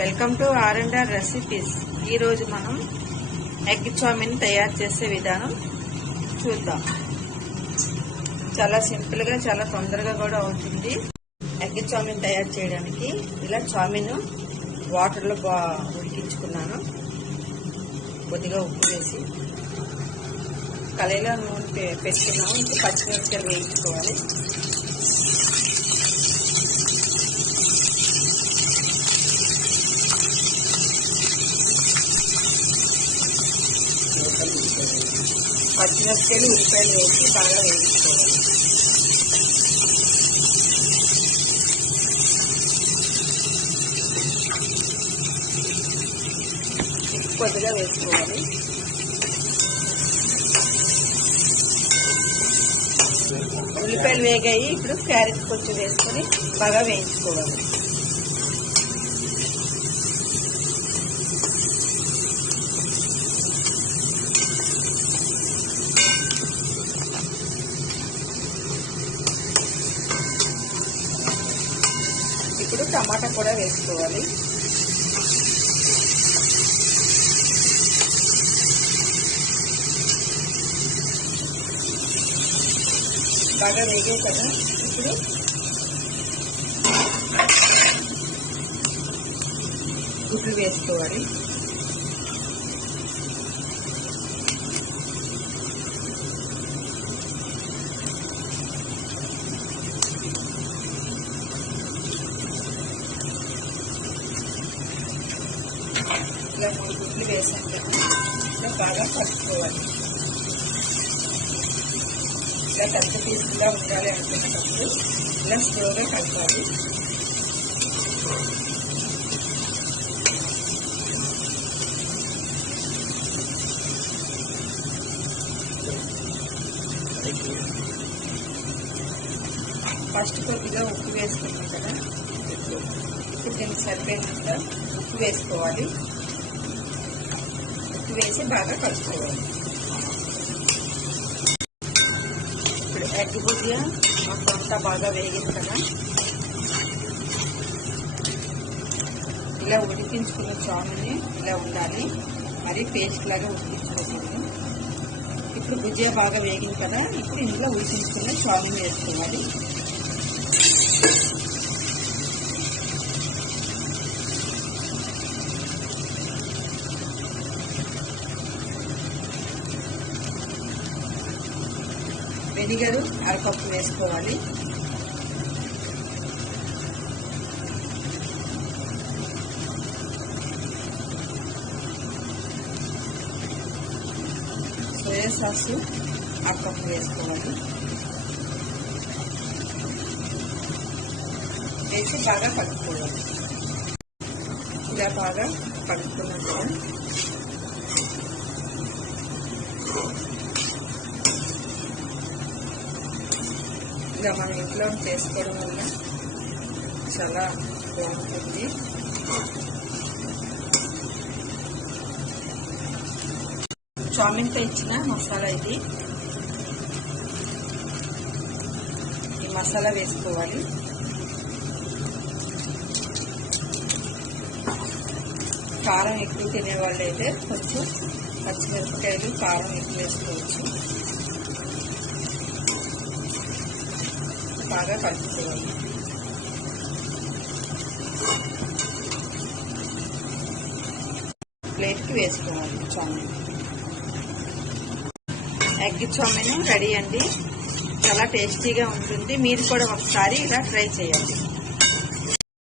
Welcome to R&R recipes. ఈరోజు మనం egg చామిన్ తయారు చేసే విధానం చూద్దాం. చాలా సింపుల్గా, చాలా తొందరగా కూడా అవుతుంది. ఎగ్ చామిన్ తయారు చేయడానికి ఇలా చామిన్ వాటర్లో ఉడికించుకున్నాను. కొద్దిగా ఉప్పు వేసి కళాయిలో నూనె పెట్టుకున్నాము. ఇప్పుడు పచ్చిమిరపకాయలు వేయించుకోవాలి. పచ్చిమిరపకాయలు ఉల్లిపాయలు వేసి బాగా వేయించుకోవాలి. ఉప్పు కొద్దిగా వేసుకోవాలి. ఉల్లిపాయలు వేగాయి. ఇప్పుడు క్యారెట్ కొంచెం వేసుకొని బాగా వేయించుకోవాలి. ఇప్పుడు టమాటా కూడా వేసుకోవాలి. బాగా వేగాయి కదా. ఇప్పుడు గుడ్లు వేసుకోవాలి. ఇలా 3 గుడ్లు వేసాం కదా. ఇలా బాగా కలుపుకోవాలి. ఇలా పెద్ద పీసుగా ఉండాలి అనుకున్నప్పుడు ఇలా స్లోగా కలపాలి. ఫస్ట్ కొద్దిగా ఉప్పు వేసుకున్నాం కదా. ఇప్పుడు దీనికి సరిపోయినంత ఉప్పు వేసుకోవాలి. ఉప్పు వేసి బాగా కలుపుకోవాలి. ఇప్పుడు ఎగ్ బుజ్జియా మొత్తం అంతా బాగా వేగింది కదా. ఇలా ఉడికించుకున్న చామిని ఇలా ఉండాలి. మరి పేస్ట్ లాగా ఉడికించుకోకూడదు. ఇప్పుడు బుజ్జియా బాగా వేగింది కదా. ఇప్పుడు ఇందులో ఉడికించుకున్న చామిని వేసుకోవాలి. వెనిగరు 1/2 కప్పు వేసుకోవాలి. సోయా సాస్ 1/2 కప్పు వేసుకోవాలి. వేసి బాగా కలుపుకోవాలి. ఇలా బాగా కలుపుకున్నాం కదా. ఇలా మన ఇంట్లో చేసుకోవడం వల్ల చాలా బాగుంటుంది. చామిన్తో ఇచ్చిన మసాలా ఇది. ఈ మసాలా వేసుకోవాలి. కారం ఎక్కువ తినేవాళ్ళు అయితే కొంచెం పచ్చిమిరపకాయలు కారం ఎక్కువ వేసుకోవచ్చు. బాగా కలుపుకోవాలి. ప్లేట్కి వేసుకోవాలి చామిన్. ఎగ్ చామిన్ రెడీ అండి. చాలా టేస్టీగా ఉంటుంది. మీరు కూడా ఒకసారి ఇలా ట్రై చేయండి.